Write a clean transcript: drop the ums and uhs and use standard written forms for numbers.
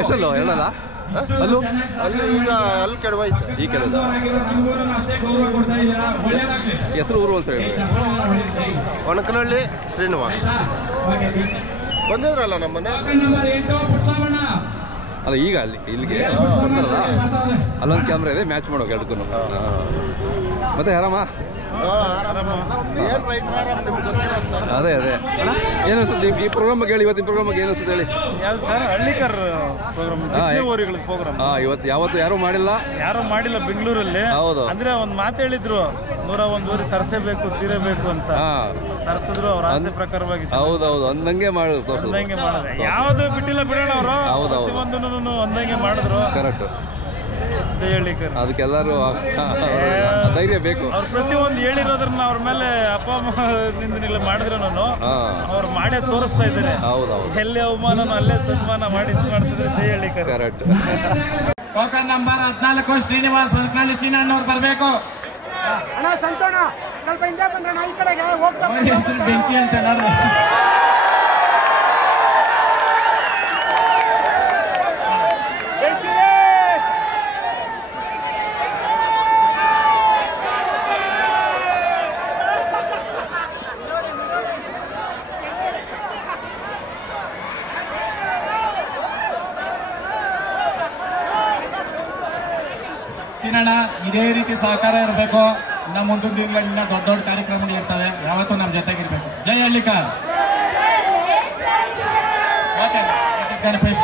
ಎಷ್ಟಲ್ಲೋ ಹೇಳಲ್ಲ ಅಲ್ಲೂ ಅಲ್ಲಿ ಈಗ ಅಲ್ಲಿ ಕೆಡವಾಯ್ತು ಈ ಕೆಡದ ಹೆಸರು ಊರು ಒಂದ್ಸರಿ ಹೇಳಿ. ಒಣಕನಹಳ್ಳಿ ಶ್ರೀನಿವಾಸ್ ಬಂದಿದ್ರಲ್ಲ ನಮ್ಮನೆ ಅಲ್ಲ ಈಗ ಇಲ್ಲಿಗೆ ಬರ್ತಾರಲ್ಲ ಅಲ್ಲೊಂದು ಕ್ಯಾಮ್ರಾ ಇದೆ, ಮ್ಯಾಚ್ ಮಾಡೋಕೆ ಎರಡಕ್ಕೂ. ಮತ್ತೆ ಆರಾಮ? ಅದೇ ಏನು ಅನ್ಸುತ್ತೆ ಈ ಪ್ರೋಗ್ರಾಮ್ ಬಗ್ಗೆ ಹೇಳಿ, ಇವತ್ತಿನ ಪ್ರೋಗ್ರಾಮ್ ಬಗ್ಗೆ ಏನು ಅನ್ಸುತ್ತೆ ಹೇಳಿ. ಇವತ್ತು ಯಾವತ್ತು ಯಾರು ಮಾಡಿಲ್ಲ ಬೆಂಗಳೂರಲ್ಲಿ. ಹೌದು, ಅಂದ್ರೆ ಒಂದ್ ಮಾತು ಹೇಳಿದ್ರು, 101 ಊರಿಗೆ ತರಿಸಬೇಕು ತೀರಬೇಕು ಅಂತ ತರಿಸಿದ್ರು. ಅವ್ರ ಆಸೆ ಪ್ರಕಾರವಾಗಿ ಹೌದೌದು ಅಂದಂಗೆ ಮಾಡಿದ್ರು, ಯಾವ್ದು ಬಿಟ್ಟಿಲ್ಲ ಬಿಡೋಣ ಅವರು. ಹೌದೌದು ಒಂದಂಗೆ ಮಾಡಿದ್ರು. ಕರೆಕ್ಟ್. ಅದಕ್ಕೆಲ್ಲರೂ ಧೈರ್ಯ ಬೇಕು. ಅವ್ರು ಪ್ರತಿಯೊಂದು ಹೇಳಿರೋದ್ರನ್ನ ಅವ್ರ ಮೇಲೆ ಅಪ್ಪ ಅಮ್ಮ ಮಾಡಿದ್ರು ಅವ್ರು ಮಾಡೇ ತೋರಿಸ್ತಾ ಇದ್ದಾರೆ. ಎಲ್ಲಿ ಅವಮಾನ ಅಲ್ಲೇ ಸನ್ಮಾನ ಮಾಡ್ತಿದ್ರೆ ಜೈ Hallikar. Correct. Token number 14 Srinivas Onakanahalli ಸೀನಣ್ಣವ್ರು ಬರ್ಬೇಕು. ಸಂತೋಣ ಸ್ವಲ್ಪ ಹಿಂದೆ ಬಂದ್ರೆ ಈ ಕಡೆಗೆ ಬೆಂಕಿ ಅಂತ ನೋಡ್ರಿ. ಸೀನಣ್ಣ ಇದೇ ರೀತಿ ಸಹಕಾರ ಇರಬೇಕು. ಇನ್ನ ಮುಂದಿನ ದಿನಗಳಲ್ಲಿ ಇನ್ನ ದೊಡ್ಡ ದೊಡ್ಡ ಕಾರ್ಯಕ್ರಮಗಳಿರ್ತವೆ, ಯಾವತ್ತೂ ನಮ್ಮ ಜೊತೆಗಿರ್ಬೇಕು. ಜೈ ಹಳ್ಳಿಕರ್. ಗಣಪೇಶ್